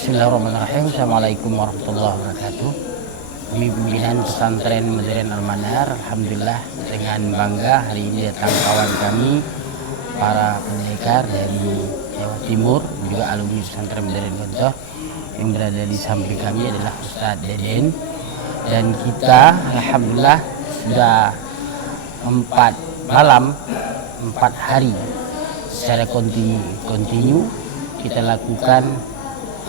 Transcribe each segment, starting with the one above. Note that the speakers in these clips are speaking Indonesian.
Bismillahirrahmanirrahim. Assalamualaikum warahmatullahi wabarakatuh. Kami pimpinan pesantren Modern Al-Manar, alhamdulillah dengan bangga hari ini datang kawan kami para pendekar dari Jawa Timur, juga alumni pesantren Modern Gontor. Yang berada di samping kami adalah Ustadz Deden, dan kita alhamdulillah sudah 4 hari secara kontinu kita lakukan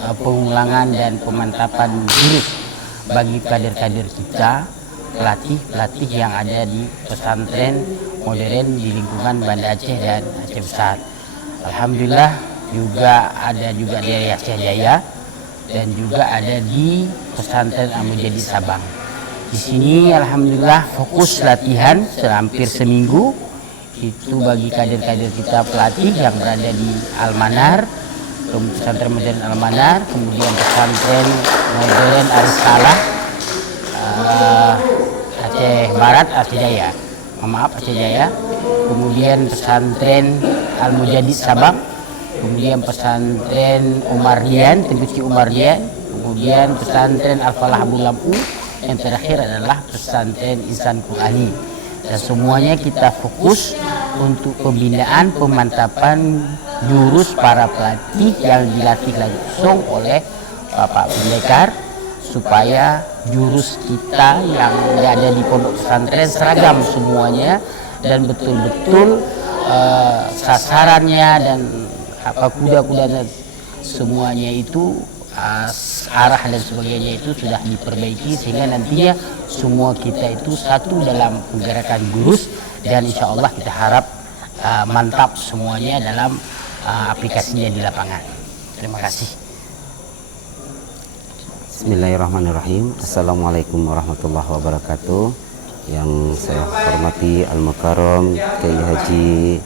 pengulangan dan pemantapan jurus bagi kader-kader kita, pelatih yang ada di pesantren modern di lingkungan Banda Aceh dan Aceh Besar. Alhamdulillah juga ada dari Aceh Jaya dan juga ada di pesantren Al-Mujadid Sabang. Di sini alhamdulillah fokus latihan hampir seminggu itu bagi kader-kader kita pelatih yang berada di Al-Manar, pesantren modern Al-Manar, kemudian pesantren modern Aris Salah, Aceh Barat, Aceh Jaya, kemudian pesantren Al-Mujadid Sabang, kemudian pesantren Umardian, Tentuci Umardian, kemudian pesantren Al-Falah Abu Lampu, yang terakhir adalah pesantren Insan Qurani. Dan semuanya kita fokus untuk pembinaan, pemantapan jurus para pelatih yang dilatih langsung oleh Bapak Pendekar, supaya jurus kita yang ada di pondok pesantren seragam semuanya dan betul-betul sasarannya dan kuda-kudanya semuanya itu arah dan sebagainya itu sudah diperbaiki, sehingga nantinya semua kita itu satu dalam menggerakkan jurus, dan insya Allah kita harap mantap semuanya dalam aplikasinya di lapangan. Terima kasih. Bismillahirrahmanirrahim. Assalamualaikum warahmatullahi wabarakatuh. Yang saya hormati Al-Mukarram Kiai Haji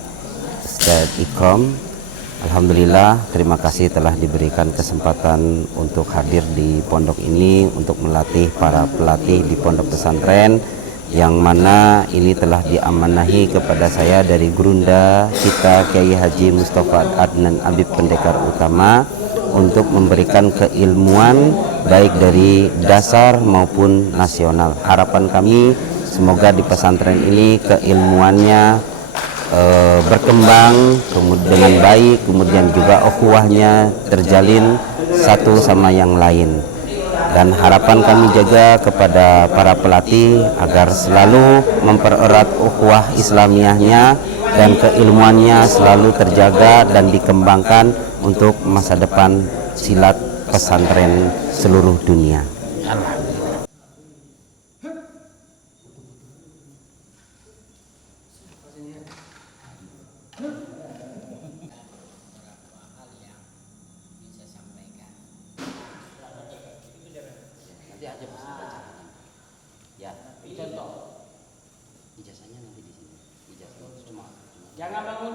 Ustadz Ikom, alhamdulillah, terima kasih telah diberikan kesempatan untuk hadir di pondok ini untuk melatih para pelatih di pondok pesantren, yang mana ini telah diamanahi kepada saya dari gurunda kita Kiai Haji Mustafa Adnan Habib Pendekar Utama untuk memberikan keilmuan baik dari dasar maupun nasional. Harapan kami semoga di pesantren ini keilmuannya berkembang dengan baik, kemudian juga ukhuwahnya terjalin satu sama yang lain. Dan harapan kami juga kepada para pelatih agar selalu mempererat ukhuwah Islamiyahnya dan keilmuannya selalu terjaga dan dikembangkan untuk masa depan silat pesantren seluruh dunia. Ya, contoh ijazahnya nanti di sini. Ijazah cuma jangan bangun